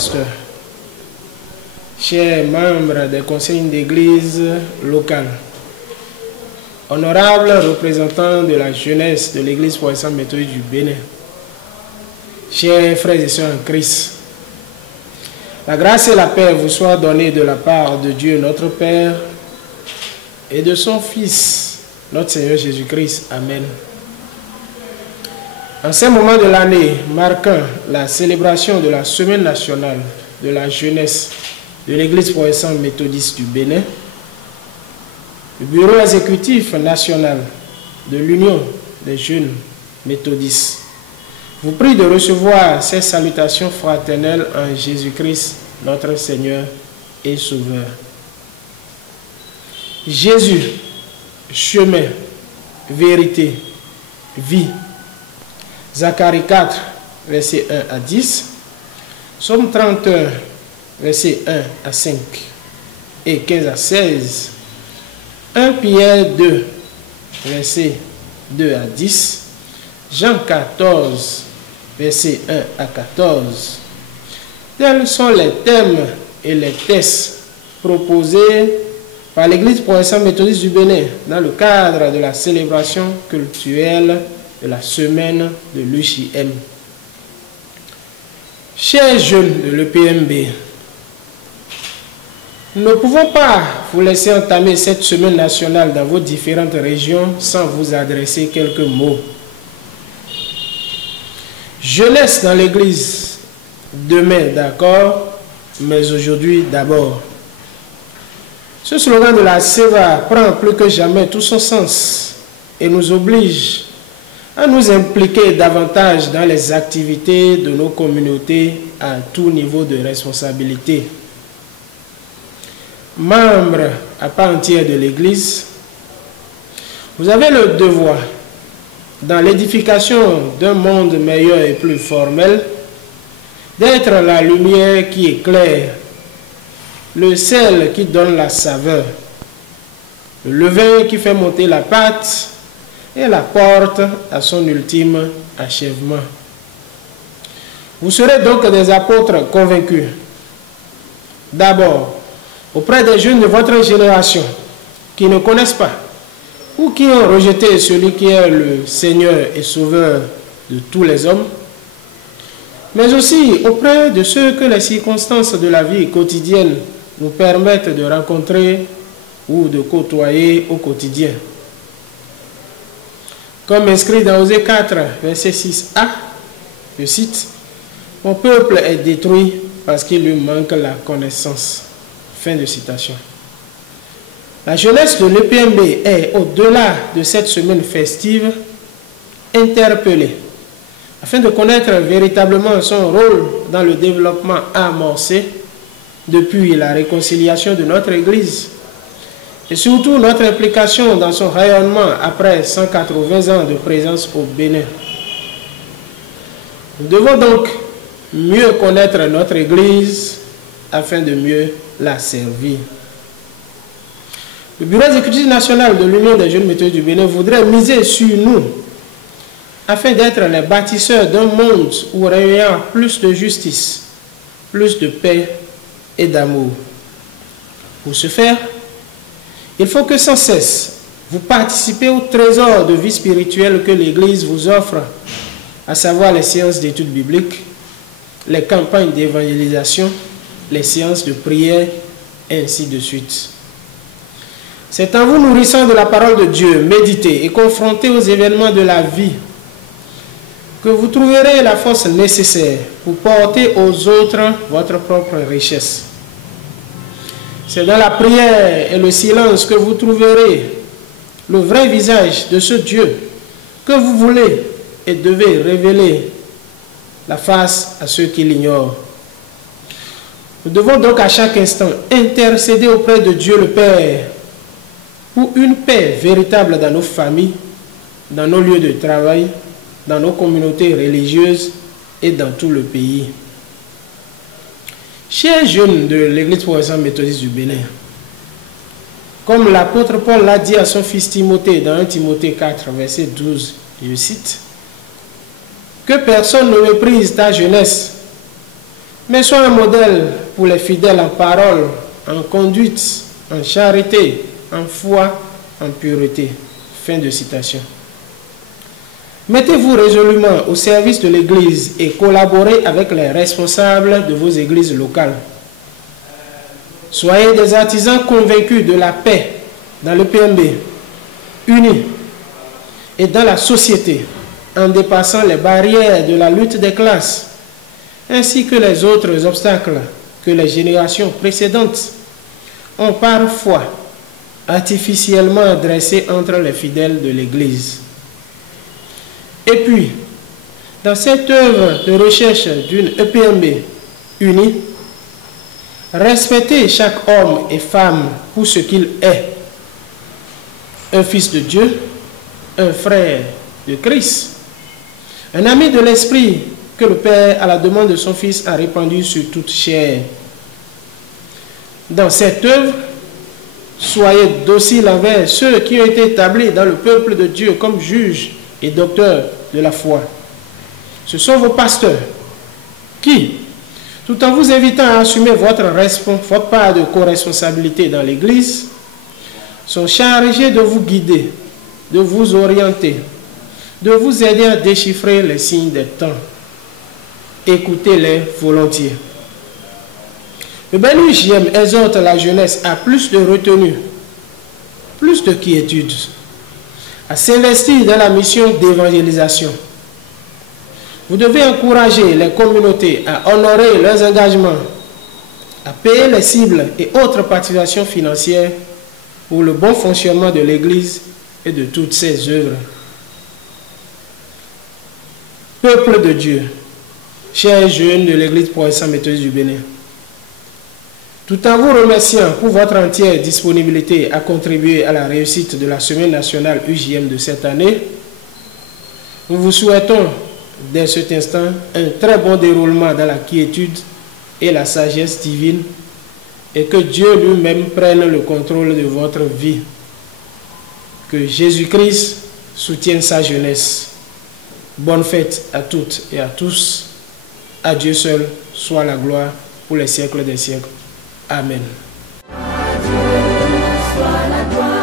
pasteur, chers membres des conseils d'église locale, honorables représentants de la jeunesse de l'église protestante méthodiste du Bénin, chers frères et sœurs en Christ, la grâce et la paix vous soient données de la part de Dieu notre Père et de son Fils, notre Seigneur Jésus-Christ. Amen. En ces moments de l'année marquant la célébration de la Semaine nationale de la jeunesse de l'Église protestante méthodiste du Bénin, le Bureau exécutif national de l'Union des jeunes méthodistes vous prie de recevoir ces salutations fraternelles en Jésus-Christ, notre Seigneur et Sauveur. Jésus, chemin, vérité, vie. Zacharie 4, versets 1 à 10. Psaume 31, versets 1 à 5 et 15 à 16. 1 Pierre 2, versets 2 à 10. Jean 14, versets 1 à 14. Tels sont les thèmes et les tests proposés par l'Église protestante méthodiste du Bénin dans le cadre de la célébration cultuelle de la semaine de l'UJM. Chers jeunes de l'EPMB, nous ne pouvons pas vous laisser entamer cette semaine nationale dans vos différentes régions sans vous adresser quelques mots. Jeunesse dans l'Église, demain d'accord, mais aujourd'hui d'abord. Ce slogan de la CEVA prend plus que jamais tout son sens et nous oblige à nous impliquer davantage dans les activités de nos communautés à tout niveau de responsabilité. Membres à part entière de l'Église, vous avez le devoir, dans l'édification d'un monde meilleur et plus formel, d'être la lumière qui éclaire, le sel qui donne la saveur, le levain qui fait monter la pâte et la porte à son ultime achèvement. Vous serez donc des apôtres convaincus. D'abord, auprès des jeunes de votre génération qui ne connaissent pas ou qui ont rejeté celui qui est le Seigneur et Sauveur de tous les hommes, mais aussi auprès de ceux que les circonstances de la vie quotidienne nous permettent de rencontrer ou de côtoyer au quotidien. Comme inscrit dans Osée 4, verset 6a, je cite, « Mon peuple est détruit parce qu'il lui manque la connaissance. » Fin de citation. La jeunesse de l'EPMB est, au-delà de cette semaine festive, interpellée afin de connaître véritablement son rôle dans le développement amorcé depuis la réconciliation de notre Église et surtout notre implication dans son rayonnement après 180 ans de présence au Bénin. Nous devons donc mieux connaître notre Église afin de mieux la servir. Le Bureau exécutif national de l'Union des jeunes méthodistes du Bénin voudrait miser sur nous afin d'être les bâtisseurs d'un monde où règne plus de justice, plus de paix et d'amour. Pour ce faire, il faut que sans cesse vous participez au trésor de vie spirituelle que l'Église vous offre, à savoir les séances d'études bibliques, les campagnes d'évangélisation, les séances de prière, et ainsi de suite. C'est en vous nourrissant de la parole de Dieu, méditée et confrontée aux événements de la vie, que vous trouverez la force nécessaire pour porter aux autres votre propre richesse. C'est dans la prière et le silence que vous trouverez le vrai visage de ce Dieu que vous voulez et devez révéler la face à ceux qui l'ignorent. Nous devons donc à chaque instant intercéder auprès de Dieu le Père pour une paix véritable dans nos familles, dans nos lieux de travail, dans nos communautés religieuses et dans tout le pays. Chers jeunes de l'Église protestante méthodiste du Bénin, comme l'apôtre Paul l'a dit à son fils Timothée dans 1 Timothée 4, verset 12, je cite, « Que personne ne méprise ta jeunesse, mais sois un modèle pour les fidèles en parole, en conduite, en charité, en foi, en pureté. Fin de citation. Mettez-vous résolument au service de l'Église et collaborez avec les responsables de vos églises locales. Soyez des artisans convaincus de la paix dans le PMB, unis, et dans la société, en dépassant les barrières de la lutte des classes, ainsi que les autres obstacles que les générations précédentes ont parfois artificiellement dressés entre les fidèles de l'Église. Et puis, dans cette œuvre de recherche d'une EPMB unie, respectez chaque homme et femme pour ce qu'il est. Un fils de Dieu, un frère de Christ, un ami de l'Esprit que le Père, à la demande de son Fils, a répandu sur toute chair. Dans cette œuvre, soyez dociles envers ceux qui ont été établis dans le peuple de Dieu comme juges et docteurs de la foi. Ce sont vos pasteurs qui, tout en vous invitant à assumer votre part de co-responsabilité dans l'Église, sont chargés de vous guider, de vous orienter, de vous aider à déchiffrer les signes des temps. Écoutez-les volontiers. Le BNUJM exhorte la jeunesse à plus de retenue, plus de quiétude, à s'investir dans la mission d'évangélisation. Vous devez encourager les communautés à honorer leurs engagements, à payer les cibles et autres participations financières pour le bon fonctionnement de l'Église et de toutes ses œuvres. Peuple de Dieu, chers jeunes de l'Église protestante méthodiste du Bénin, tout en vous remerciant pour votre entière disponibilité à contribuer à la réussite de la Semaine nationale UJM de cette année, nous vous souhaitons dès cet instant un très bon déroulement dans la quiétude et la sagesse divine et que Dieu lui-même prenne le contrôle de votre vie. Que Jésus-Christ soutienne sa jeunesse. Bonne fête à toutes et à tous. À Dieu seul soit la gloire pour les siècles des siècles. Amen. À Dieu soit la gloire.